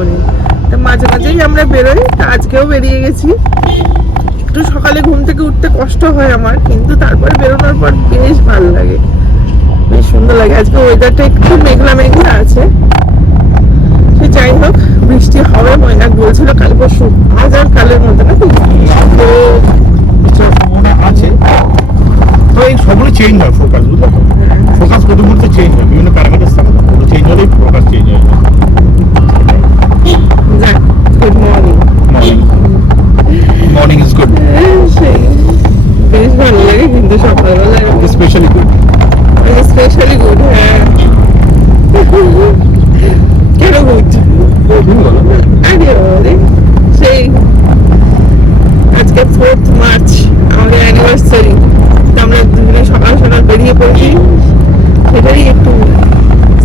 Morning. তো মাঝে মাঝেই আমরা বেরোই, আজকেও বেরিয়ে গেছি। একটু সকালে ঘুম থেকে উঠতে কষ্ট হয় আমার, কিন্তু তারপরে বেরোনোর পর বেশ ভালো লাগে, বেশ সুন্দর লাগে। আজকে ওয়েদারটা একটু মেঘলা মেঘলা আছে, সে যাই হোক, বৃষ্টি হবে ময়নাক বলছিল কাল পরশু, আজ আর কালের মধ্যে নাকি সম্ভাবনা আছে। তো এই সবগুলো চেঞ্জ হয় ফোকাস, বুঝলে তো? ফোকাস প্রতি মুহূর্তে চেঞ্জ হয়, বিভিন্ন প্যারামিটার থাকে, ওগুলো চেঞ্জ হলেই ফোকাস চেঞ্জ হয়ে যায়। Good morning. Morning is good, সেই বেশ ভালো লাগে কিন্তু সকালবেলা স্পেশালি গুড। Specially good. হ্যাঁ, কেন গুড? আরে সেই আজকে 4th মার্চ আমাদের অ্যানিভার্সারি, তো আমরা দুজনে সকাল সকাল বেরিয়ে পড়েছি, সেটাই একটু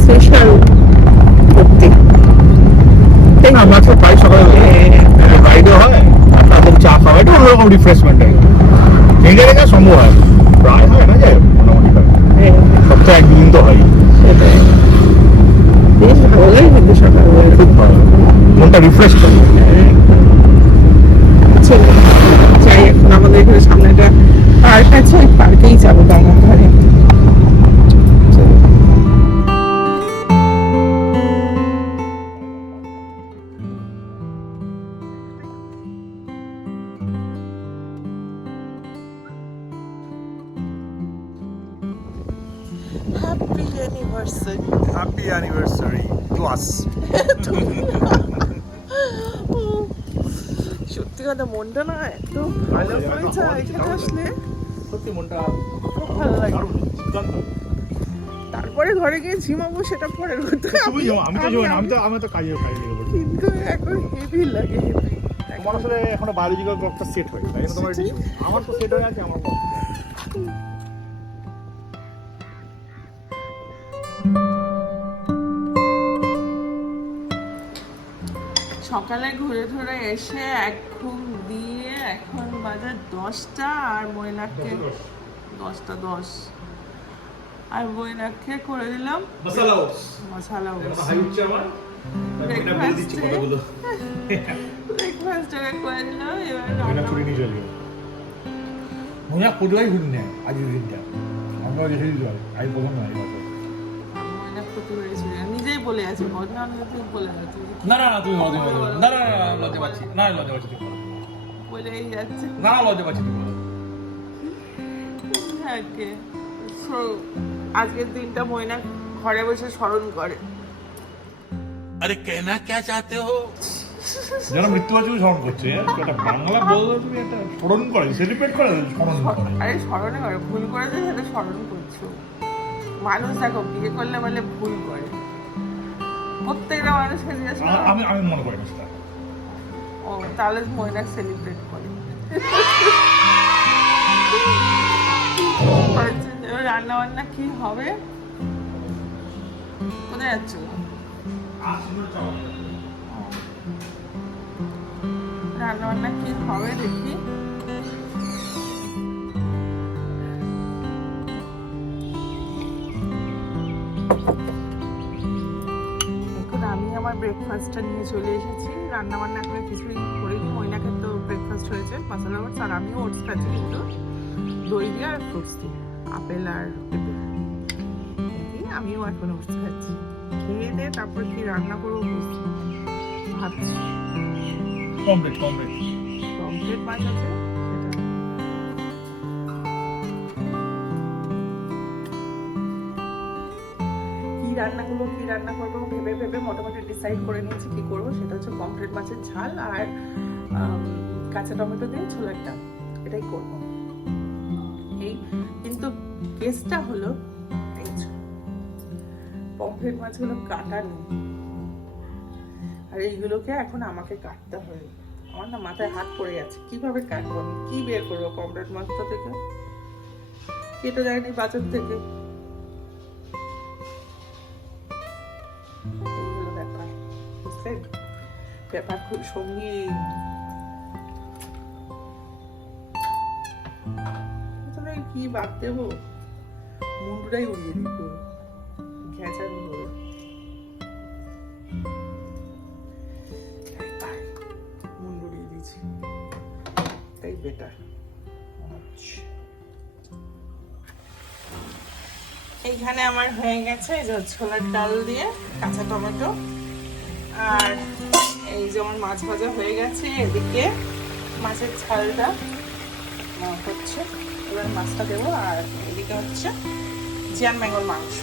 স্পেশাল করতে। আমরা তো প্রায় সকালে রাইডও হয়, আর তাদের চা খাওয়া, এটা অন্যরকম রিফ্রেশমেন্ট হয়। এই জায়গায় সম্ভব হয় প্রায় হয় না, যায় মোটামুটি হয়, সপ্তাহে একদিন তো হয়। সেটাই বেশ ভালো লাগে কিন্তু সকালবেলা, খুব ভালো, মনটা রিফ্রেশ করে। চলো যাই, এখন আমাদের এখানে সামনে একটা পার্ক আছে, ওই পার্কেই যাবো গঙ্গার ধারে। চলো। Happy anniversary. Happy anniversary class. সত্যি কথা, মনটা না এত ভালো হয়েছে এখানে আসলে, সত্যি মনটা খুব ভালো লাগে। দারুণ, দুর্দান্ত। তারপরে ঘরে গিয়ে ঝিমাবো সেটা পরের কথা, তুমি যাও, আমি তো যাবো না, আমি তো কাজে লেগে পড়ছি। কিন্তু এখন হেভি লাগে, হেভি। তোমার আসলে এখনো বায়োলজিক্যাল ক্লকটা সেট হয়, তাই না? তোমার সেটাই। আমার তো সেট হয়ে আছে, আমার clock। সকালে ঘুরে ঘুরে এসে এক ঘুম দিয়ে এখন বাজে 10টা, আর ময়নাককে 10:10, আর ময়নাককে করে দিলাম মশালা মশালা হাই উচ্চ আমার ময়না বলে দিচ্ছি কথাগুলো। ব্রেকফাস্টটাকে করে দিলাম। এবার ময়না ছুটি নিয়ে চলে গেল। ময়না কোথায় ঘুরি না আজকের দিনটা, আমরা দেখে দিতে পারি। আমি প্রথম নয় বছর। ময়নাক ক্ষতি হয়েছে, নিজেই বলে আছে, ঘটনা তুই বলে আছে, না না না, তুমি লজ্জা পাচ্ছি না, না না না, লজ্জা পাচ্ছি না, লজ্জা পাচ্ছি তুমি বলো। বলেই যাচ্ছে। না লজ্জা পাচ্ছি তুমি বলো। থাকে। So, আজকের দিনটা ময়না ঘরে বসে স্মরণ করে। अरे कहना क्या चाहते हो? যারা মৃত্যুবাচক স্মরণ করছে, একটা বাংলা বললে তুমি একটা স্মরণ করে, সেলিব্রেট করে, স্মরণ করে। আরে স্মরণে করে, ভুল করেছে সেটা স্মরণ করছো। মানুষ দেখো বিয়ে করলে বলে ভুল করে, প্রত্যেকটা মানুষকে জিজ্ঞেস করো। আমি আমি মনে করি না সেটা। ও তাহলে ময়না সেলিব্রেট করে। রান্না বান্না কি হবে? কোথায় যাচ্ছ? রান্না বান্না কি হবে দেখি। এখন আমি আমার ব্রেকফাস্টটা নিয়ে চলে এসেছি, রান্না বান্না করে কিছুই করিনি। ময়নাকে তো ব্রেকফাস্ট হয়েছে মশলা ওটস, আর আমিও ওটস খাচ্ছি, কিন্তু দই দিয়ে আর ফ্রুটস দিয়ে, আপেল আর পেঁপে দিয়ে আমিও এখন ওটস খাচ্ছি। খেয়ে দিয়ে তারপর কি রান্না করবো ভাবছি। Complete complete. পমফ্রেট মাছ আছে, সেটা কি রান্না করবো ভেবে ভেবে মোটামুটি ডিসাইড করে নিয়েছি কি করবো। সেটা হচ্ছে পমফ্রেট মাছের ঝাল আর কাঁচা টমেটো দিয়ে ছোলার ডাল, এটাই করবো। এই কিন্তু কেসটা হলো এই পমফ্রেট মাছগুলো কাটা নেই, আর এইগুলোকে এখন আমাকে কাটতে হবে। আমার না মাথায় হাত পড়ে যাচ্ছে, কিভাবে কাটবো, আমি কি বের করবো পমফ্রেট মাছটা থেকে, কেটে দেয়নি বাজার থেকে। এইগুলো ব্যাপার, বুঝলেন? ব্যাপার খুব সঙ্গীন। কি বাদ দেবো, মুন্ডুটাই উড়িয়ে দিত ঘেঁচার এইখানে আমার হয়ে গেছে এই যে ছোলার ডাল দিয়ে কাঁচা টমেটো, আর এই যে আমার মাছ ভাজা হয়ে গেছে, এদিকে মাছের ঝালটা হচ্ছে, এবার মাছটা দেবো, আর এদিকে হচ্ছে জিয়ান বেঙ্গল মাংস।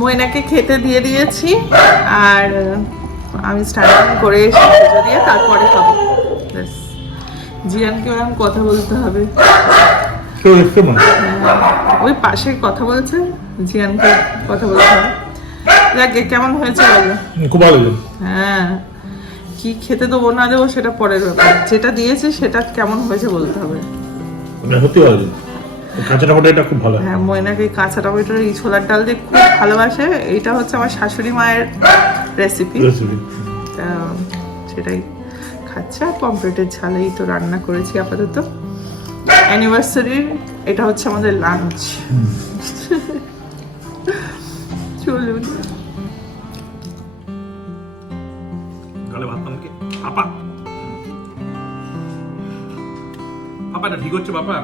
ময়নাকে খেতে দিয়ে দিয়েছি, আর আমি স্টার্টিং করে এসে পুজো দিয়ে তারপরে খাবো। ব্যাস, জিয়ানকে ওরকম কথা বলতে হবে। ওই পাশে কথা বলছে, জিয়ানকে কথা বলতে হবে। যাকে কেমন হয়েছে বলো? খুব ভালো। হ্যাঁ, কি খেতে দেবো না দেবো সেটা পরের ব্যাপার, যেটা দিয়েছে সেটা কেমন হয়েছে বলতে হবে। সত্যি ভালো, কাঁচা টমেটো এটা খুব ভালো। হ্যাঁ, ময়নাকে কাঁচা টমেটোর এই ছোলার ডাল দিয়ে খুব ভালোবাসে। এইটা হচ্ছে আমার শাশুড়ি মায়ের রেসিপি, সেটাই খাচ্ছে। আর পমফ্রেটের ঝালেই তো রান্না করেছি আপাতত। অ্যানিভার্সারির এটা হচ্ছে আমাদের লাঞ্চ। চলুন। গালে ভাত নামকে আপা, পাপাটা ঠিক হচ্ছে বাবা,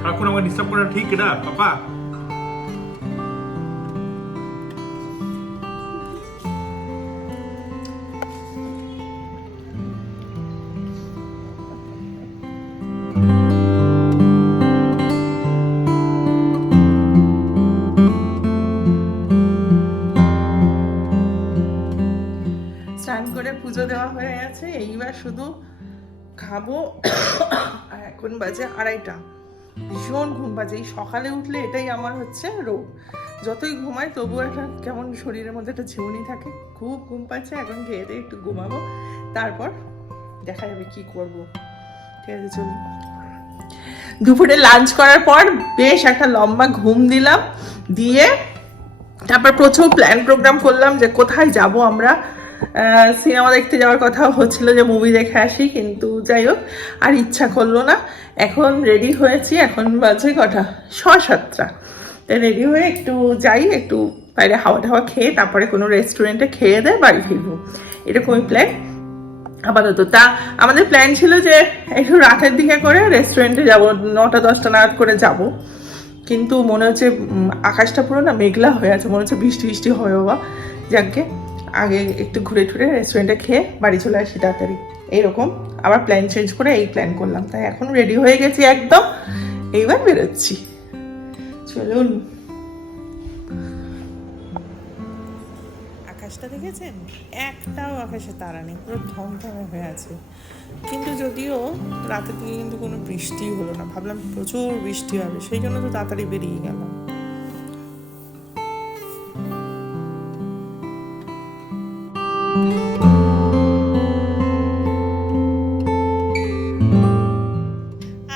সারাক্ষণ আমাকে ডিস্টার্ব করা ঠিক এটা পাপা? স্নান করে পুজো দেওয়া হয়ে গেছে, এইবার শুধু খাবো। আর এখন বাজে 2:30। ভীষণ ঘুম পাচ্ছে, এই সকালে উঠলে এটাই আমার হচ্ছে রোগ। যতই ঘুমাই তবুও একটা কেমন শরীরের মধ্যে একটা ঝিমুনি থাকে। খুব ঘুম পাচ্ছে, এখন খেয়ে দিয়ে একটু ঘুমাবো, তারপর দেখা যাবে কি করব। ঠিক আছে, চলুন। দুপুরে লাঞ্চ করার পর বেশ একটা লম্বা ঘুম দিলাম, দিয়ে তারপর প্রচুর প্ল্যান প্রোগ্রাম করলাম যে কোথায় যাব আমরা। সিনেমা দেখতে যাওয়ার কথা হচ্ছিল যে মুভি দেখে আসি, কিন্তু যাই হোক আর ইচ্ছা করলো না। এখন রেডি হয়েছি, এখন বাজে কটা, 6-7টা। তাই রেডি হয়ে একটু যাই, একটু বাইরে হাওয়া টাওয়া খেয়ে তারপরে কোনো রেস্টুরেন্টে খেয়ে দেয় বাড়ি ফিরবো, এরকমই প্ল্যান আপাতত। তা আমাদের প্ল্যান ছিল যে একটু রাতের দিকে করে রেস্টুরেন্টে যাব, 9টা-10টা নাগাদ করে যাব, কিন্তু মনে হচ্ছে আকাশটা পুরো না মেঘলা হয়ে আছে, মনে হচ্ছে বৃষ্টি বৃষ্টি হবে বাবা। যাকে আগে একটু ঘুরে টুরে রেস্টুরেন্টে খেয়ে বাড়ি চলে আসি তাড়াতাড়ি, এইরকম আবার প্ল্যান চেঞ্জ করে এই প্ল্যান করলাম। তাই এখন রেডি হয়ে গেছি একদম, এইবার বেরোচ্ছি। চলুন। আকাশটা দেখেছেন? একটাও আকাশে তারা নেই, পুরো ধমধমে হয়ে আছে। কিন্তু যদিও রাতের দিকে কিন্তু কোনো বৃষ্টি হলো না, ভাবলাম প্রচুর বৃষ্টি হবে, সেই জন্য তো তাড়াতাড়ি বেরিয়ে গেলাম।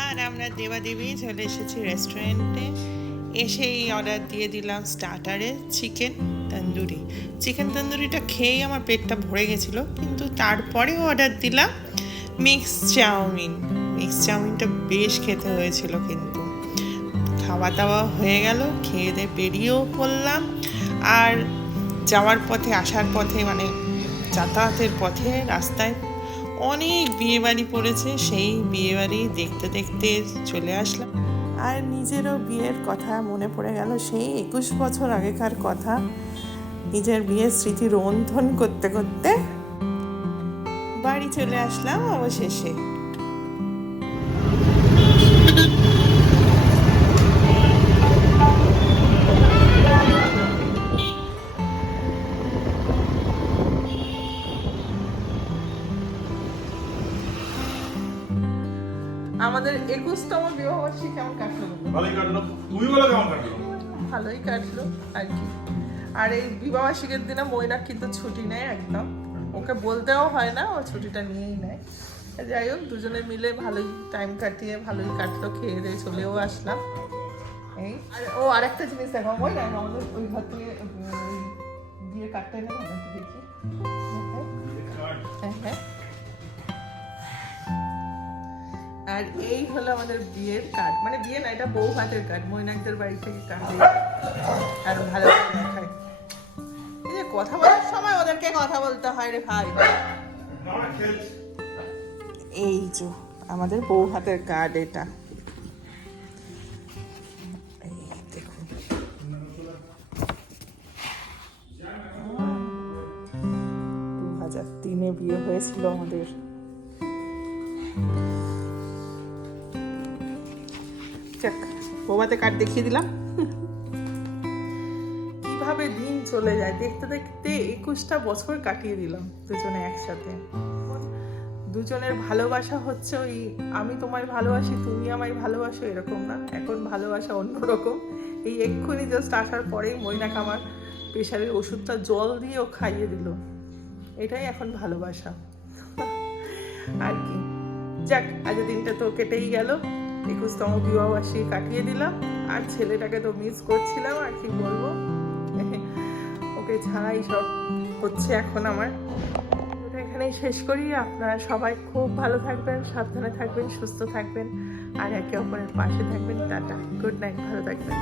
আর আমরা দেবাদেবী চলে এসেছি রেস্টুরেন্টে। এসেই অর্ডার দিয়ে দিলাম স্টার্টারে চিকেন তন্দুরি। চিকেন তন্দুরিটা খেয়েই আমার পেটটা ভরে গেছিলো, কিন্তু তারপরেও অর্ডার দিলাম মিক্স চাউমিন। মিক্স চাউমিনটা বেশ খেতে হয়েছিল, কিন্তু খাওয়া দাওয়া হয়ে গেল, খেয়ে দিয়ে বেরিয়েও পড়লাম। আর যাওয়ার পথে, আসার পথে, মানে যাতায়াতের পথে রাস্তায় অনেক বিয়েবাড়ি পড়েছে, সেই বিয়েবাড়ি দেখতে দেখতে চলে আসলাম। আর নিজেরও বিয়ের কথা মনে পড়ে গেল, সেই 21 বছর আগেকার কথা। নিজের বিয়ের স্মৃতি রোমন্থন করতে করতে বাড়ি চলে আসলাম অবশেষে। আমাদের 21তম বিবাহবার্ষিকী কেমন কাটলো? ভালোই কাটলো। তুমি বলো কেমন কাটলো? ভালোই কাটলো আর কি। আর এই বিবাহবার্ষিকীর দিনে ময়না কিন্তু ছুটি নেয় একদম, ওকে বলতেও হয় না, ও ছুটিটা নিয়েই নেয়। যাই হোক, দুজনে মিলে ভালোই টাইম কাটিয়ে ভালোই কাটলো, খেয়ে দিয়ে চলেও আসলাম। এই আর ও আরেকটা জিনিস দেখো, ময়না আমাদের ওই ঘর থেকে বিয়ে কার্ডটা এনে দাও, একটু দেখি। হ্যাঁ হ্যাঁ। আর এই হলো আমাদের বিয়ের কার্ড, মানে বিয়ে না, এটা বউ ভাতের কার্ড, মৈনাকদের বাড়ি থেকে কার্ড। আর ভালো করে দেখায়, এই যে কথা বলার সময় ওদেরকে কথা বলতে হয় রে ভাই। এই যে আমাদের বউ হাতের কার্ড, এটা এই দেখুন। 2003-এ বিয়ে হয়েছিল আমাদের। যাক, বউ হাতের কার্ড দেখিয়ে দিলাম। কিভাবে দিন চলে যায় দেখতে দেখতে 21টা বছর কাটিয়ে দিলাম দুজনে একসাথে। দুজনের ভালোবাসা হচ্ছে ওই আমি তোমায় ভালোবাসি তুমি আমায় ভালোবাসো এরকম না, এখন ভালোবাসা অন্যরকম। এই এক্ষুনি জাস্ট আসার পরেই মৈনাক আমার প্রেশারের ওষুধটা জল দিয়েও খাইয়ে দিল, এটাই এখন ভালোবাসা আর কি। যাক, আজকের দিনটা তো কেটেই গেল, 21তম বিবাহবার্ষিকী কাটিয়ে দিলাম। আর ছেলেটাকে তো মিস করছিলাম, আর কি বলবো, ওকে ছাড়াই সব হচ্ছে এখন আমার। এখানেই শেষ করি। আপনারা সবাই খুব ভালো থাকবেন, সাবধানে থাকবেন, সুস্থ থাকবেন, আর একে অপরের পাশে থাকবেন। টাটা, গুড নাইট, ভালো থাকবেন।